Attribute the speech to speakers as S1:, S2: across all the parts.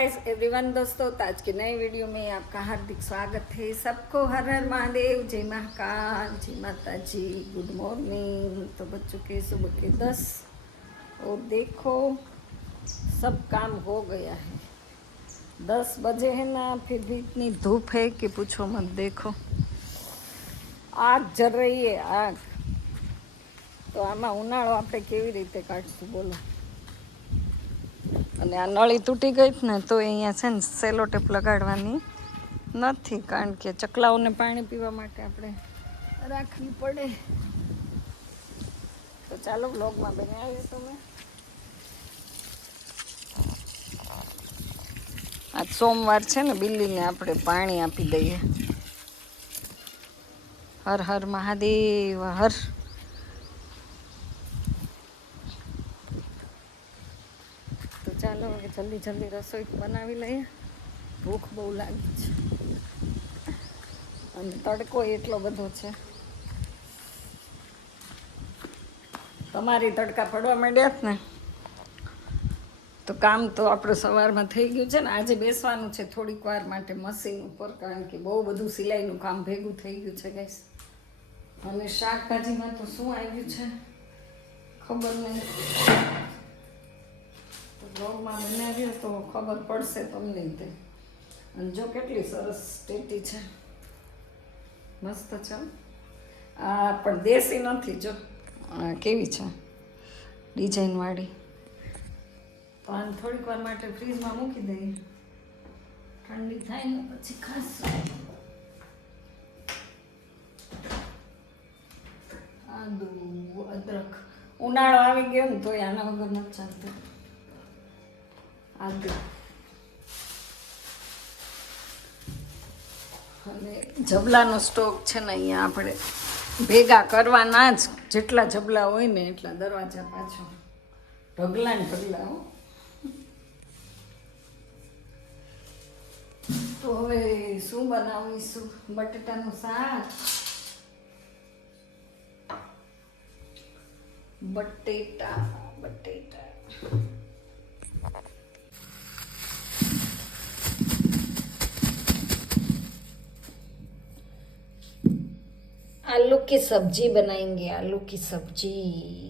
S1: Guys everyone दोस्तों तो आज के नए वीडियो में आपका हार्दिक स्वागत है सबको हर हर महादेव जय महाकाल जय माता जी गुड मॉर्निंग तो बच्चों के सुबह के दस और देखो सब काम हो गया है दस बजे है ना फिर भी इतनी धूप है कि पूछो मत देखो આગ જર રહી है આગ તો આમાં ઉનાળો આપણે કેવી રીતે કાઢશું બોલો અને આ નળી તૂટી ગઈ ને તો અહીંયા છે ને સેલો ટેપ લગાડવાની નથી, કારણ કે ચકલાઓને પાણી પીવા માટે આપણે રાખવી પડે. તો ચાલો બ્લોગમાં બને આવ્યો તમે. આજ સોમવાર છે ને બિલ્લીને આપણે પાણી આપી દઈએ. હર હર મહાદેવ, હર તો ચાલો હવે જલ્દી જલ્દી રસોઈ બનાવી લઈએ. ભૂખ બહુ લાગી છે. અને તડકો એટલો બધો છે. તમારી તડકા પડવા માંડ્યા જ ને? તો કામ તો આપણે સવારમાં થઈ ગયું છે ને. આજે બેસવાનું છે થોડીક વાર માટે મશીન ઉપર, કારણ કે બહુ બધું સિલાઈનું કામ ભેગું થઈ ગયું છે ગાઈસ અને શાકભાજીમાં તો શું આવ્યું છે? ખબર નહીં. બ્લોગમાં બનાવ્યો તો ખબર પડશે તમને તે. અને જો કેટલી સરસ ટેટી છે. મસ્ત છે. આ પણ દેશી નથી, જો. કેવી છે ડિઝાઇનવાળી તો આને થોડીક વાર માટે ફ્રીજમાં મૂકી દઈએ. ઠંડી થાય ને પછી ખાસ આદુ, અદરક. ઉનાળો આવી ગયો ને તોય આના વગર નથી ચાલતું. આદુ અને જબલાનો સ્ટોક છે ને અહીંયા આપણે ભેગા કરવાના જ. જેટલા જબલા હોય ને એટલા દરવાજા પાછો ઢગલા ને ઢગલા, હો. તો હવે શું બનાવીશું? બટેટાનું શાક. બટેટા બટેટા. की सब्जी बनाएंगे आलू की सब्जी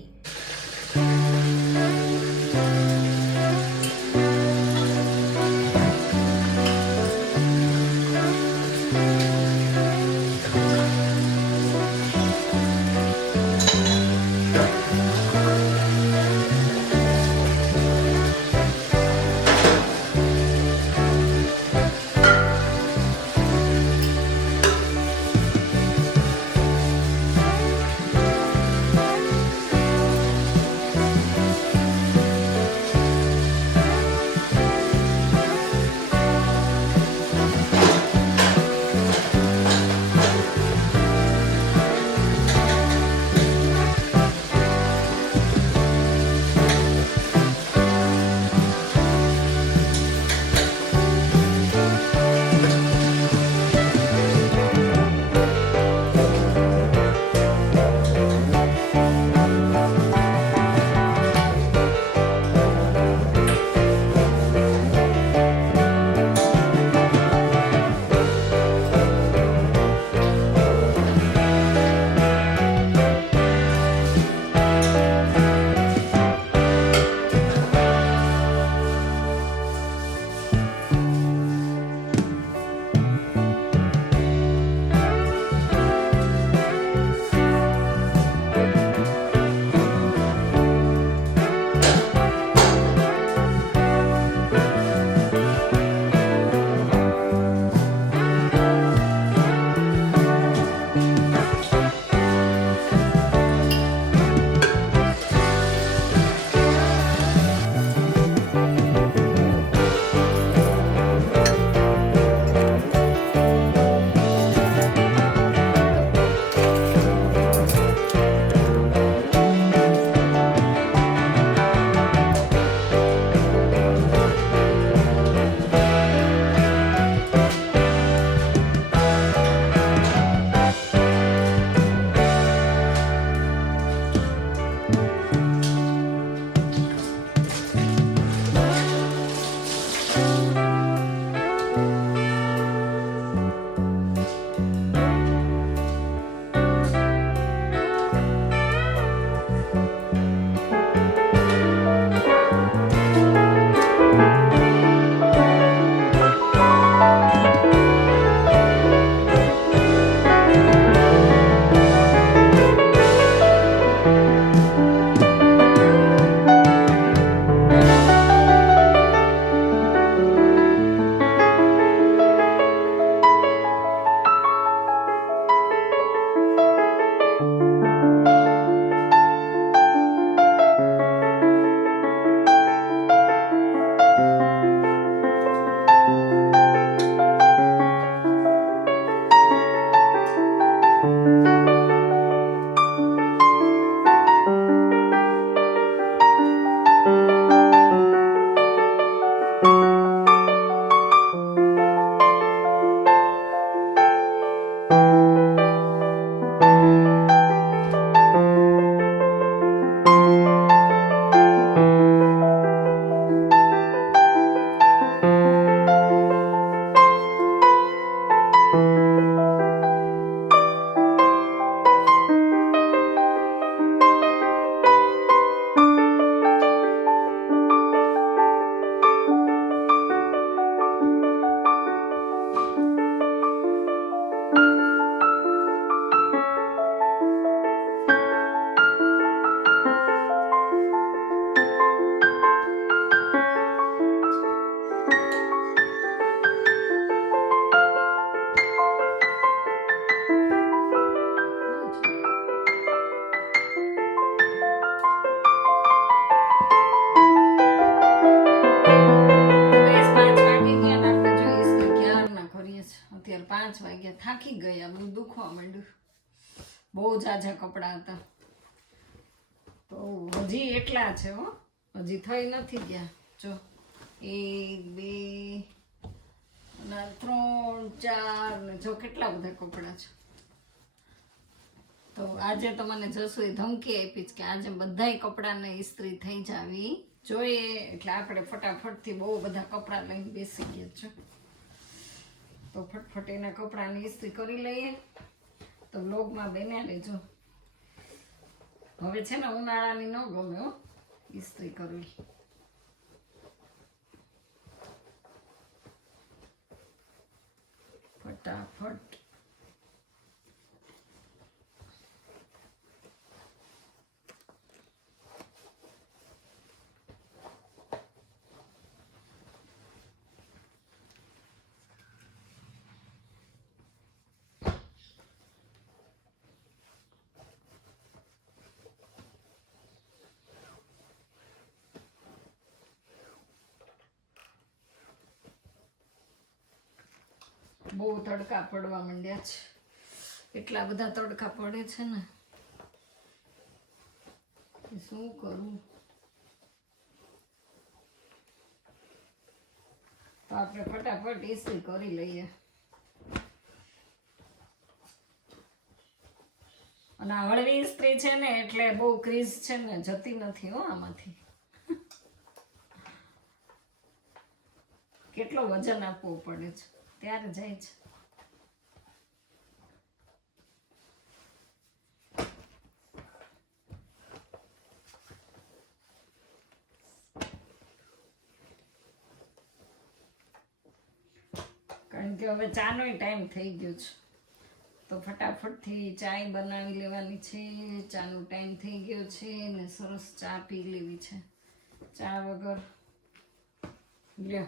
S1: દુખવા માંડ્યું. બહુ ઝાઝા કપડાં હતા. તો હજી એટલા છે હો. હજી થઈ નથી ગયા. જો, એક, બે, અને ત્રણ, ચાર, ને જો કેટલા બધા કપડાં છે. તો આજે તો મને જસુએ ધમકી આપી છે કે આજે બધાય કપડાને ઇસ્ત્રી થઈ જાવી. જોઈએ, એટલે આપણે ફટાફટથી બહુ બધા કપડાં લઈને બેસી ગયા છે. તો ફટફટ એના કપડાની ઇસ્ત્રી કરી લઈએ. તો બ્લોગમાં બેન્યા લેજો હવે છે ને ઉનાળાની ન ગમે હો ઇસ્ત્રી કરવી. ફટાફટ. બહુ તડકા પડવા માંડ્યા છે. એટલા બધા તડકા પડે છે ને. શું કરું? તો આપણે ફટાફટ એસી કરી લઈએ. અને આ હળવી ઇસ્ત્રી છે ને, એટલે બહુ ક્રીઝ છે ને, જતી નથી હો આમાંથી. કેટલો વજન આપવું પડે છે? ત્યારે જાય છે. કારણ કે હવે ચાનો ટાઈમ થઈ ગયો છે. તો ફટાફટથી ચાય બનાવી લેવાની છે. ચાનો ટાઈમ થઈ ગયો છે ને સરસ ચા પી લેવી છે. ચા વગર લ્યો.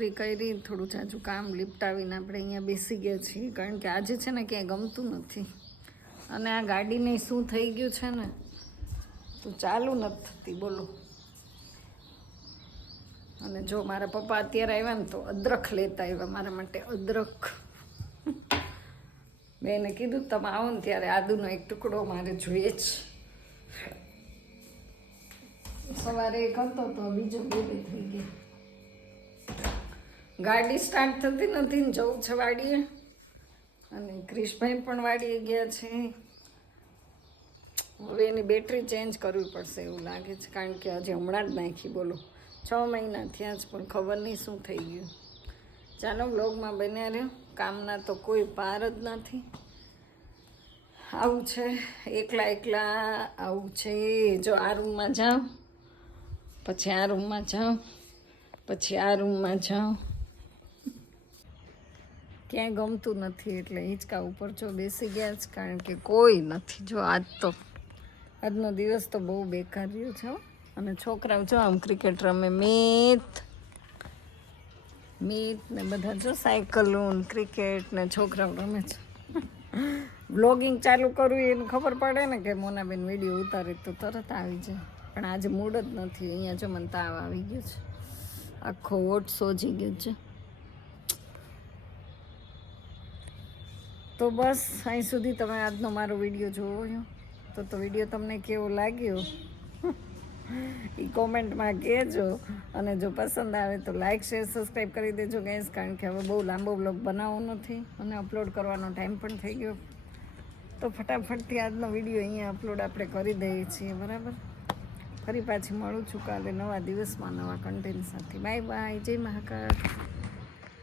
S1: સ્ત્રી કરી, થોડું જાજુ કામ લીપટાવીને આપણે અહીંયા બેસી ગયા છીએ. કારણ કે આજે છે ને ક્યાંય ગમતું નથી. અને આ ગાડીને શું થઈ ગયું છે ને, તો ચાલુ નથી થતી, બોલો. અને જો મારા પપ્પા અત્યારે આવ્યા ને તો અદરખ લેતા આવ્યા મારા માટે અદરખ મેં એને કીધું, તમે આવો ને ત્યારે આદુનો એક ટુકડો મારે જોઈએ જ. સવારે એક હતો તો બીજો બે થઈ ગયા ગાડી સ્ટાર્ટ થતી નથી ને જવું છે વાડીએ. અને ક્રિશભાઈ પણ વાડીએ ગયા છે. હવે એની બેટરી ચેન્જ કરવી પડશે એવું લાગે છે, કારણ કે હજી હમણાં જ નાખી, બોલો. છ મહિના થયા જ પણ ખબર નહીં શું થઈ ગયું. ચાલો બ્લોગમાં બન્યા રહ્યો કામના તો કોઈ પાર જ નથી. આવું છે, એકલા એકલા આવું છે. જો આ રૂમમાં જાઓ, પછી આ રૂમમાં જાઓ, પછી આ રૂમમાં જાઓ. ક્યાંય ગમતું નથી એટલે હિંચકા ઉપર જો બેસી ગયા છે, કારણ કે કોઈ નથી. જો આજ તો, આજનો દિવસ તો બહુ બેકાર રહ્યો છે. અને છોકરાઓ, જો આમ ક્રિકેટ રમે મેથ મીત ને બધા જો સાયકલું ક્રિકેટ ને છોકરાઓ રમે છે. બ્લોગિંગ ચાલુ કરવું એને ખબર પડે ને કે મોનાબેન વીડિયો ઉતારે તો તરત આવી જાય. પણ આજે મૂડ જ નથી. અહીંયા જો મને તાવ આવી ગયો છે. આખો ઓટ સોજી ગયો છે. તો બસ, અહીં સુધી તમે આજનો મારો વીડિયો જોયો તો તો વીડિયો તમને કેવો લાગ્યો? એ કોમેન્ટમાં કહેજો. અને જો પસંદ આવે તો લાઇક શેર સબસ્ક્રાઈબ કરી દેજો ગેસ કારણ કે હવે બહુ લાંબો બ્લોગ બનાવવો નથી અને અપલોડ કરવાનો ટાઈમ પણ થઈ ગયો. તો ફટાફટથી આજનો વીડિયો અહીંયા અપલોડ આપણે કરી દઈએ છીએ, બરાબર? ફરી પાછી મળું છું કાલે નવા દિવસમાં નવા કન્ટેન્ટ સાથે. બાય બાય જય મહાકાળ